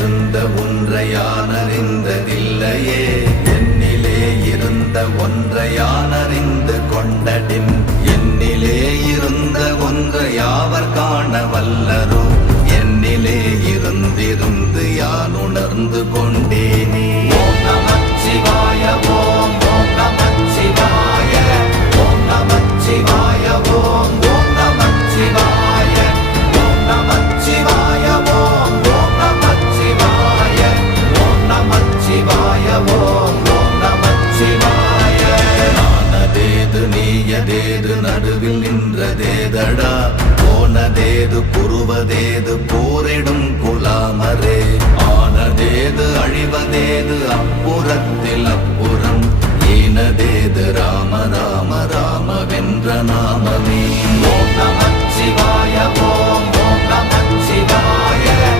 இருந்த ஒன்றை யான் அறிந்ததில்லையே, என்னிலே இருந்த ஒன்றை யான் அறிந்து கொண்டடின், என்னிலே இருந்த ஒன்றை யாவர் காண வல்லரோ, என்னிலே இருந்திருந்து யான் உணர்ந்து கொண்டேனே. ஓம் நமச்சிவாய ஓம் ஓம் நமச்சிவாய ஓம் நமச்சிவாய ஓம் ஓம் நமச்சிவாய ஓம் நமச்சிவாய ஓம் ஓம் நமச்சிவாய ஓம் நமச்சிவாய ஓம் ஓம் நமச்சிவாய. நானதேது நீயதேது நடுவில் நின்றதேதடா, போனதேது புருவதேது போரிடும் குலாமரே, ஆனதேது அழிவதேது